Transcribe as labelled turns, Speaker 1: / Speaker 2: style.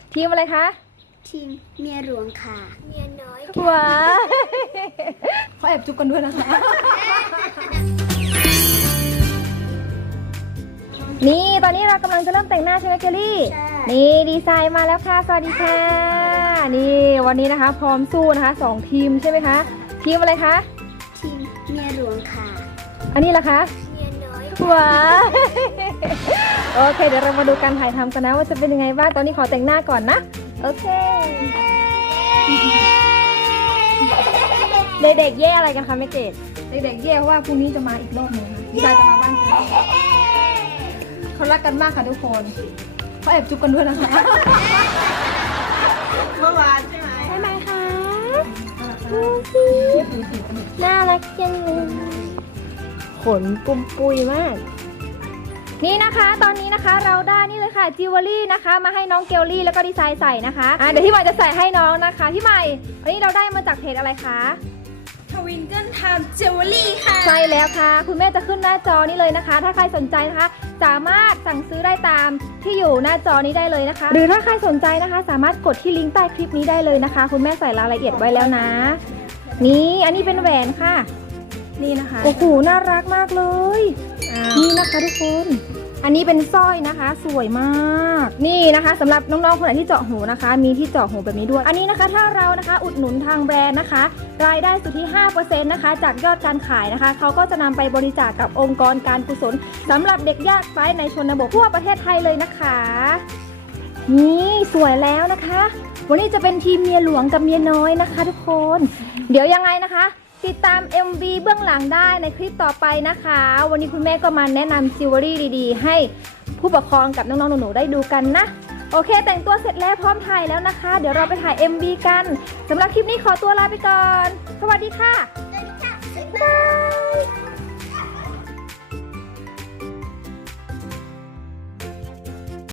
Speaker 1: ทีมอะไรคะ
Speaker 2: ทีมเมียหลวงค่ะเมียน้อย
Speaker 1: ว้าเขาแอบจุกกันด้วยนะคะนี่ตอนนี้เรากำลังจะเริ่มแต่งหน้าใช่ไหมเกลลี่นี่ดีไซน์มาแล้วค่ะสวัสดีค่ะนี่วันนี้นะคะพร้อมสู้นะคะ2ทีมใช่ไหมคะทีมอะไรคะ
Speaker 2: ทีมเมียหลวงค่ะ
Speaker 1: อันนี้ล่ะคะ
Speaker 2: เมียน้อย
Speaker 1: ว้าโอเคเดี๋ยวเรามาดูการถ่ายทำกันนะว่าจะเป็นยังไงบ้างตอนนี้ขอแต่งหน้าก่อนนะโอเคเด็กๆเย่อะไรกันคะแม่เกดเด็กๆเย่เพราะว่าพรุ่งนี้จะมาอีกรอบนึงค่ะดีไซน์จะมาบ้านเขารักกันมากค่ะทุกคนเขาแอบจุกกันด้วยนะคะ
Speaker 2: เมื่อวานใช่ไหม
Speaker 1: ใช่ไหมคะดูสิน่ารักจังเลยขนปุมปุยมากนี่นะคะตอนนี้นะคะเราได้นี่เลยค่ะจิวเวลรี่นะคะมาให้น้องเกลลี่แล้วก็ดีไซน์ใส่นะคะเดี๋ยวพี่ใหม่จะใส่ให้น้องนะคะพี่ใหม่วันนี้เราได้มาจากเพจอะไรคะ
Speaker 2: ทวิงเกิลไทม์จิวเวลรี่ค่ะ
Speaker 1: ใช่แล้วค่ะคุณแม่จะขึ้นหน้าจอนี้เลยนะคะถ้าใครสนใจนะคะสามารถสั่งซื้อได้ตามที่อยู่หน้าจอนี้ได้เลยนะคะหรือถ้าใครสนใจนะคะสามารถกดที่ลิงก์ใต้คลิปนี้ได้เลยนะคะคุณแม่ใส่รายละเอียดไว้แล้วนะนี่อันนี้เป็นแหวนค่ะนี่นะคะโอ้โหน่ารักมากเลยนี่นะคะทุกคนอันนี้เป็นสร้อยนะคะสวยมากนี่นะคะสำหรับน้องๆคนไหนที่เจาะหูนะคะมีที่เจาะหูแบบนี้ด้วยอันนี้นะคะถ้าเรานะคะอุดหนุนทางแบรนด์นะคะรายได้สุทธิ 5% นะคะจากยอดการขายนะคะเขาก็จะนำไปบริจาคกับองค์กรการกุศลสำหรับเด็กยากไร้ในชนบททั่วประเทศไทยเลยนะคะนี่สวยแล้วนะคะวันนี้จะเป็นทีมเมียหลวงกับเมียน้อยนะคะทุกคนเดี๋ยวยังไงนะคะติดตาม MV เบื้องหลังได้ในคลิปต่อไปนะคะวันนี้คุณแม่ก็มาแนะนำจิวเวลรี่ดีๆให้ผู้ปกครองกับน้องๆหนูๆได้ดูกันนะโอเคแต่งตัวเสร็จแล้วพร้อมถ่ายแล้วนะคะเดี๋ยวเราไปถ่าย MV กันสำหรับคลิปนี้ขอตัวลาไปก่อนสวัสดีค่ะ